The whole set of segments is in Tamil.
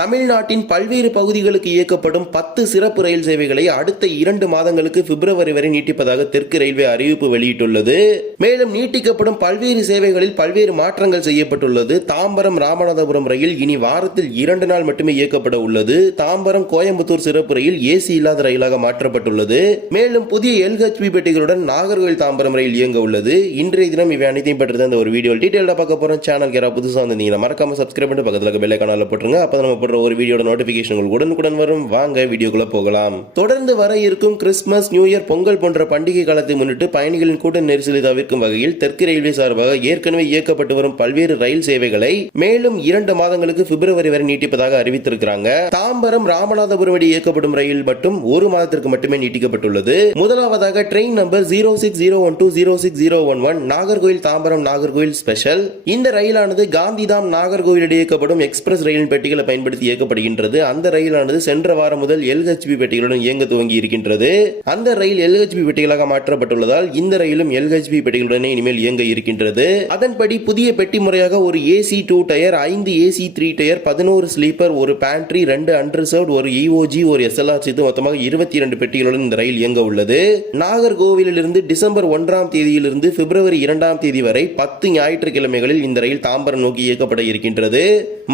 தமிழ்நாட்டின் பல்வேறு பகுதிகளுக்கு இயக்கப்படும் பத்து சிறப்பு ரயில் சேவைகளை அடுத்த இரண்டு மாதங்களுக்கு பிப்ரவரி வரை நீட்டிப்பதாக தெற்கு ரயில்வே அறிவிப்பு வெளியிட்டுள்ளது. மேலும் நீட்டிக்கப்படும் பல்வேறு சேவைகளில் பல்வேறு மாற்றங்கள் செய்யப்பட்டுள்ளது. தாம்பரம் ராமநாதபுரம் ரயில் இனி வாரத்தில் இரண்டு நாள் மட்டுமே இயக்கப்பட உள்ளது. தாம்பரம் கோயம்புத்தூர் சிறப்பு ரயில் ஏசி இல்லாத ரயிலாக மாற்றப்பட்டுள்ளது. மேலும் புதிய எல்ஹெச்பி பெட்டிகளுடன் நாகர்கோவில் தாம்பரம் ரயில் இயங்க உள்ளது. இன்றைய தினம் இவை அனைத்தையும் பற்றி தான் ஒரு வீடியோ டீட்டெயிலாக பார்க்க போறோம். சேனல் யாராவது புதுசாக வந்தீங்கன்னா மறக்காம சப்ஸ்கிரைப் பண்ணி பக்கத்தில் இருக்க போட்டுருங்க. அப்போ நம்ம போடுற ஒரு வீடியோட நோட்டிபிகேஷன் உங்களுக்கு உடனுக்குடன் வரும். வாங்க வீடியோக்குள்ள போகலாம். தொடர்ந்து வர இருக்கும் கிறிஸ்துமஸ் நியூ இயர் பொங்கல் போன்ற பண்டிகை காலத்தை முன்னிட்டு பயணிகளின் கூட்ட நெரிசலை தவிர்க்கும் வகையில் தெற்கு ரயில்வே சார்பாக ஏற்கனவே இயக்கப்பட்டு வரும் பல்வேறு ரயில் சேவைகளை மேலும் இரண்டு மாதங்களுக்கு பிப்ரவரி வரை நீட்டிப்பதாக அறிவித்திருக்கிறாங்க. தாம்பரம் ராமநாதபுரம் வழி இயக்கப்படும் ரயில் மட்டும் ஒரு மாதத்திற்கு மட்டுமே நீட்டிக்கப்பட்டுள்ளது. முதலாவதாக train number zero six zero one two zero six zero one one Nagercoil Tambaram Nagercoil special இந்த ரயிலானது காந்திதாம் நாகர்கோவில் இயக்கப்படும் எக்ஸ்பிரஸ் ரயிலின் பெட்டிகளை பயன்படுத்தி இயக்கப்படுகின்றது. அந்த ரயிலானது சென்ற வாரம் முதல் எல்ஹெச்பி பெட்டிகளுடன் இயங்க துவங்கி இருக்கின்றது. அந்த ரயில் எல்ஹெச்பி பெட்டிகளாக மாற்றப்பட்டுள்ளதால் இந்த ரயிலும் எல்ஹெச்பி பெட்டிகளுடனே இனிமேல் இயங்க இருக்கின்றது. அதன்படி புதிய பெட்டி முறையாக ஒரு ஏசி டூ டயர் ஐந்து ஏசி த்ரீ டயர் பதினோரு ஸ்லீப்பர் ஒரு பேண்ட்ரி ரெண்டு அன்ரிசர்வ் ஒரு இஓஜி ஒரு எஸ்எல்ஆர் சேர்த்து மொத்தமாக இருபத்தி இரண்டு பெட்டிகளுடன் இந்த ரயில் இயங்க உள்ளது. நாகர்கோவிலிருந்து டிசம்பர் ஒன்றாம் தேதியிலிருந்து பிப்ரவரி இரண்டாம் தேதி வரை பத்து ஞாயிற்றுக்கிழமைகளில் இந்த ரயில் தாம்பரம் நோக்கி இயக்கப்பட இருக்கின்றது.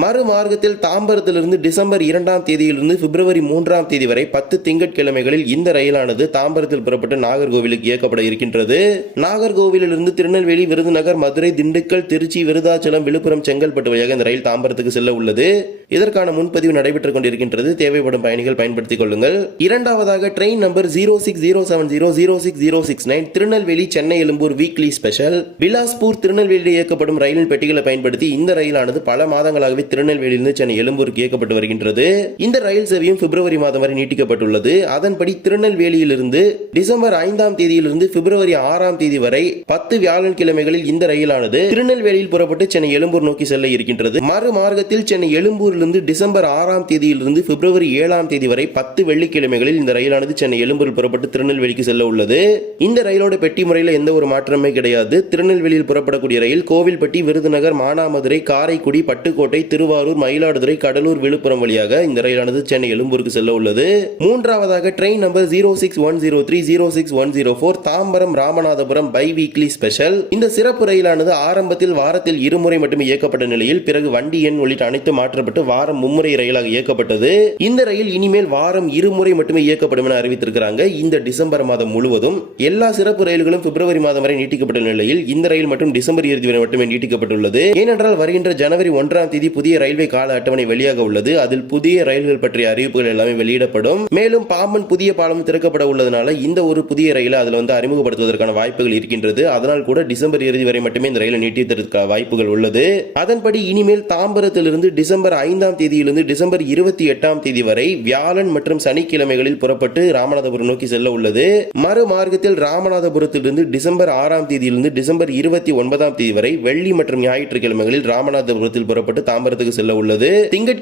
மறு மார்க்கத்தில் தாம்பரத்தில் தாம்பரத்திலிருந்து டிசம்பர் இரண்டாம் தேதியிலிருந்து பிப்ரவரி மூன்றாம் தேதி வரை பத்து திங்கட்கிழமைகளில் இந்த ரயிலானது தாம்பரத்தில் புறப்பட்டு நாகர்கோவிலுக்கு இயக்கப்பட இருக்கின்றது. நாகர்கோவிலிருந்து திருநெல்வேலி விருதுநகர் மதுரை திண்டுக்கல் திருச்சி விருதாச்சலம் விழுப்புரம் செங்கல்பட்டு வழியாக இந்த ரயில் தாம்பரத்துக்கு செல்ல உள்ளது. இதற்கான முன்பதிவு நடைபெற்றுக் கொண்டிருக்கின்றது. தேவைப்படும் பயணிகள் பயன்படுத்திக் கொள்ளுங்கள். இரண்டாவதாக train number zero six zero seven zero zero six zero six nine Tirunelveli Chennai Egmore weekly special. Bilaspur திருநெல்வேலியில் இயக்கப்படும் ரயிலின் பெட்டிகளை பயன்படுத்தி இந்த ரயிலானது பல மாதங்களாகவே திருநெல்வேலியிலிருந்து சென்னை எழும்பூருக்கு இயக்கப்பட்டு வருகின்றது. இந்த ரயில் சேவையும் பிப்ரவரி மாதம் வரை நீட்டிக்கப்பட்டுள்ளது. அதன்படி திருநெல்வேலியிலிருந்து டிசம்பர் ஐந்தாம் தேதியிலிருந்து பிப்ரவரி ஆறாம் தேதி வரை பத்து வியாழன் கிழமைகளில் இந்த ரயிலானது திருநெல்வேலியில் புறப்பட்டு சென்னை எழும்பூர் நோக்கி செல்ல இருக்கின்றது. மறு மார்க்கத்தில் சென்னை எழும்பூரிலிருந்து டிசம்பர் ஆறாம் தேதியிலிருந்து பிப்ரவரி ஏழாம் தேதி வரை பத்து வெள்ளிக்கிழமைகளில் இந்த ரயிலானது சென்னை எழும்பூரில் புறப்பட்டு திருநெல்வேலிக்கு செல்ல உள்ளது. இந்த ரயிலோட பெட்டி முறையில் எந்த ஒரு மாற்றமே கிடையாது. திருநெல்வேலியில் புறப்படக்கூடிய ரயில் கோவில்பட்டி விருதுநகர் மானாமதுரை காரைக்குடி பட்டுக்கோட்டை திருவாரூர் மயிலாடுதுறை கடலூர் விழுப்புரம் வழியாக இந்த ரயிலானது சென்னை எழும்பூருக்கு செல்ல உள்ளது. மூன்றாவதாக train number zero six one zero three zero six one zero four Tambaram Ramanathapuram by weekly special. இந்த சிறப்பு ரயிலானது ஆரம்பத்தில் வாரத்தில் இருமுறை மட்டுமே இயக்கப்பட்ட நிலையில் பிறகு வண்டி எண் உள்ளிட்ட அனைத்து மாற்றப்பட்டு வாரம் மும்முறை ரயிலாக இயக்கப்பட்டது. இந்த ரயில் இனிமேல் வாரம் இருமுறை மட்டுமே இயக்கப்படும் என அறிவித்திருக்கிறாங்க. இந்த டிசம்பர் மாதம் முழுவதும் எல்லா சிறப்பு ரயில்களும் பிப்ரவரி மாதம் வரை நீட்டிக்கப்பட்ட நிலையில் இந்த ரயில் மட்டும் டிசம்பர் இறுதி வரை மட்டுமே நீட்டிக்கப்பட்டுள்ளது. ஏனென்றால் வருகின்ற ஜனவரி ஒன்றாம் தேதி புதிய ரயில்வே கால அட்டவணை வெளியாக வெளியாக உள்ளது. அதில் புதிய ரயில்கள் பற்றிய அறிவிப்புகள் எல்லாமே வெளியிடப்படும். மேலும் பாம்பன் புதிய பாலம் திறக்கப்பட உள்ளதுனால இந்த ஒரு புதிய ரயிலை அதில் வந்து அறிமுகப்படுத்துவதற்கான வாய்ப்புகள் இருக்கின்றது. அதனால் கூட டிசம்பர் இறுதி வரை மட்டுமே இந்த ரயிலை நீட்டித்ததற்கான வாய்ப்புகள் உள்ளது. அதன்படி இனிமேல் தாம்பரத்திலிருந்து டிசம்பர் ஐந்தாம் தேதியிலிருந்து டிசம்பர் இருபத்தி எட்டாம் தேதி வரை வியாழன் மற்றும் சனிக்கிழமைகளில் புறப்பட்டு ராமநாதபுரம் நோக்கி செல்ல உள்ளது. மறு மார்க்கத்தில் ராமநாதபுரத்திலிருந்து டிசம்பர் ஆறாம் தேதியிலிருந்து டிசம்பர் இருபத்தி ஒன்பதாம் தேதி வரை வெள்ளி மற்றும் ஞாயிற்றுக்கிழமைகளில் ராமநாதபுரத்தில் புறப்பட்டு தாம்பரத்துக்கு செல்ல உள்ளது.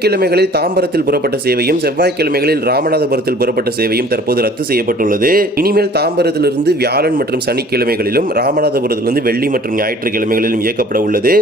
திங்கட்கிழமைகளில் தாம்பரத்தில் புறப்பட்ட சேவையும் செவ்வாய்க்கிழமைகளில் ராமநாதபுரத்தில் புறப்பட்ட சேவையும் தற்போது ரத்து செய்யப்பட்டுள்ளது. இனிமேல் தாம்பரத்திலிருந்து வியாழன் மற்றும் சனிக்கிழமைகளிலும் ராமநாதபுரத்திலிருந்து வெள்ளி மற்றும் ஞாயிற்றுக்கிழமைகளிலும் இயக்கப்பட உள்ளது.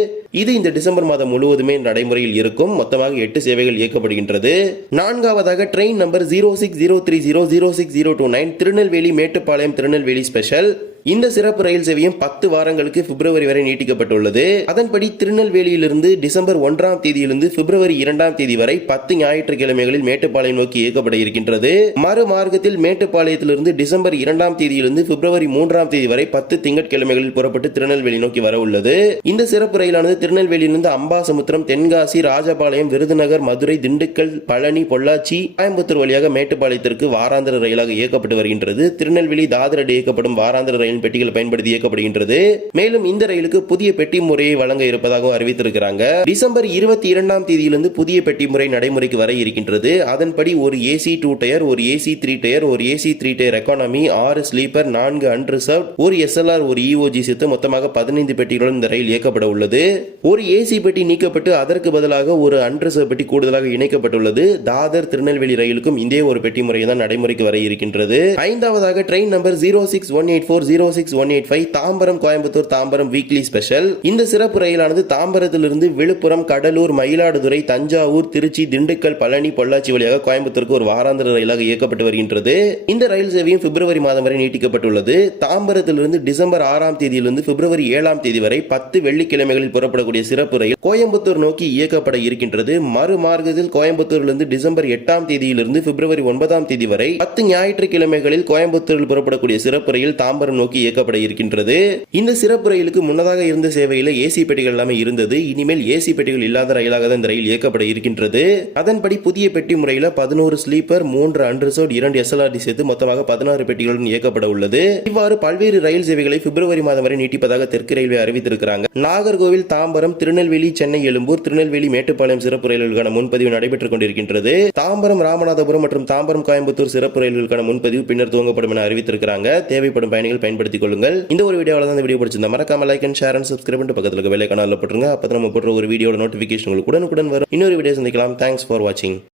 இது இந்த டிசம்பர் மாதம் முழுவதுமே நடைமுறையில் இருக்கும். மொத்தமாக எட்டு சேவைகள் இயக்கப்படுகின்றது. நான்காவதாக train number zero six zero three zero zero six zero two nine Tirunelveli Mettupalayam Tirunelveli special. இந்த சிறப்பு ரயில் சேவையும் பத்து வாரங்களுக்கு பிப்ரவரி வரை நீட்டிக்கப்பட்டுள்ளது. அதன்படி திருநெல்வேலியிலிருந்து டிசம்பர் ஒன்றாம் தேதியிலிருந்து பிப்ரவரி இரண்டாம் தேதி வரை பத்து ஞாயிற்றுக்கிழமைகளில் மேட்டுப்பாளையம் நோக்கி இயக்கப்பட இருக்கின்றது. மறு மார்க்கத்தில் மேட்டுப்பாளையத்திலிருந்து டிசம்பர் இரண்டாம் தேதியிலிருந்து பிப்ரவரி மூன்றாம் தேதி வரை பத்து திங்கட்கிழமைகளில் புறப்பட்டு திருநெல்வேலி நோக்கி வர உள்ளது. இந்த சிறப்பு ரயிலானது திருநெல்வேலியிலிருந்து அம்பாசமுத்திரம் தென்காசி ராஜபாளையம் விருதுநகர் மதுரை திண்டுக்கல் பழனி பொள்ளாச்சி கோயம்புத்தூர் வழியாக மேட்டுப்பாளையத்திற்கு வாராந்திர ரயிலாக இயக்கப்பட்டு வருகின்றது. திருநெல்வேலி தாதரடி இயக்கப்படும் வாராந்திர ரயில் பெட்டிகளை பயன்படுத்தி இயக்கப்படுகின்றது. மேலும் இந்த ரயிலுக்கு புதிய பெட்டி முறையை வழங்க இருப்பதாகவும் அறிவித்திருக்கிறாங்க. டிசம்பர் இருபத்தி இரண்டாம் தேதியிலிருந்து புதிய பெட்டி முறை நடைமுறைக்கு வர இருக்கின்றது. அதன்படி ஒரு ஏசி டூ டயர் ஒரு ஏசி த்ரீ டயர் ஒரு ஏசி த்ரீ டயர் எக்கானமி ஆறு ஸ்லீப்பர் நான்கு அன்ரிசர்வ் ஒரு எஸ்எல்ஆர் ஒரு இஓஜி சித்து மொத்தமாக பதினைந்து பெட்டிகளுடன் இந்த ரயில் இயக்கப்பட உள்ளது. ஒரு ஏசி பெட்டி நீக்கப்பட்டு அதற்கு பதிலாக ஒரு அன்ரிசர்வ் பெட்டி கூடுதலாக இணைக்கப்பட்டுள்ளது. தாதர் திருநெல்வேலி ரயிலுக்கும் இதே ஒரு பெட்டி முறை தான் நடைமுறைக்கு வர இருக்கின்றது. ஐந்தாவதாக train number zero six one eight four zero zero six one eight five Tambaram Coimbatore Tambaram weekly special இந்த சிறப்பு ரயிலானது தாம்பரத்திலிருந்து விழுப்புரம் கடலூர் மயிலாடுதுறை தஞ்சாவூர் திருச்சி திண்டுக்கல் பழனி பொள்ளாச்சி வழியாக கோயம்புத்தூருக்கு ஒரு வாராந்திர ரயிலாக இயக்கப்பட்டு வருகின்றது. இந்த ரயில் சேவையும் பிப்ரவரி மாதம் வரை நீட்டிக்கப்பட்டுள்ளது. தாம்பரத்திலிருந்து டிசம்பர் ஆறாம் தேதியிலிருந்து பிப்ரவரி ஏழாம் தேதி வரை பத்து வெள்ளிக்கிழமைகளில் புறப்படக்கூடிய சிறப்பு ரயில் கோயம்புத்தூர் நோக்கி இயக்கப்பட இருக்கின்றது. மறுமார்க்கத்தில் கோயம்புத்தூரிலிருந்து டிசம்பர் எட்டாம் தேதியிலிருந்து பிப்ரவரி ஒன்பதாம் தேதி வரை பத்து ஞாயிற்றுக்கிழமைகளில் கோயம்புத்தூரில் புறப்படக்கூடிய சிறப்பு ரயில் தாம்பரம் நோக்கி இயக்கப்பட இருக்கின்றது. இந்த சிறப்பு ரயிலுக்கு முன்னதாக இருந்த சேவையில் ஏசி பெட்டிகள் எல்லாமே இருந்தது. இனிமேல் ஏசி பெட்டிகள் இல்லாத ரயிலாக தான் இந்த ரயில் இயக்கப்பட இருக்கின்றது. அதன்படி புதிய பெட்டி முறையில் பதினோரு ஸ்லீப்பர் மூன்று அன்ரிசர்வ் இரண்டு எஸ்எல்ஆர்டி சேர்த்து மொத்தமாக பதினாறு பெட்டிகளுடன் இயக்கப்பட உள்ளது. இவ்வாறு பல்வேறு ரயில் சேவைகளை பிப்ரவரி மாதம் வரை நீட்டிப்பதாக தெற்கு ரயில்வே அறிவித்திருக்கிறாங்க. நாகர்கோவில் தாம்பரம் திருநெல்வேலி சென்னை எழும்பூர் திருநெல்வேலி மேட்டுப்பாளையம் சிறப்பு ரயில்களுக்கான முன்பதிவு நடைபெற்றுக் கொண்டிருக்கின்றது. தாம்பரம் ராமநாதபுரம் மற்றும் தாம்பரம் கோயம்புத்தூர் சிறப்பு ரயில்களுக்கான முன்பதிவு பின்னர் துவங்கப்படும் என அறிவித்திருக்கிறாங்க. தேவைப்படும் பயணிகள் பயன்படுத்திக் கொள்ளுங்கள் இந்த ஒரு வீடியோவில் தான் இந்த வீடியோ பிடிச்சிருந்தா மறக்காம like and share and subscribe பண்ணிட்டு பக்கத்தில் இருக்க வெள்ளை கனாலில் போட்டுருங்க. அப்போ நம்ம போடுற ஒரு வீடியோட நோட்டிஃபிகேஷன் உங்களுக்கு உடனுக்குடன் வரும். இன்னொரு வீடியோ சந்திக்கலாம். தேங்க்ஸ் ஃபார் வாட்சிங்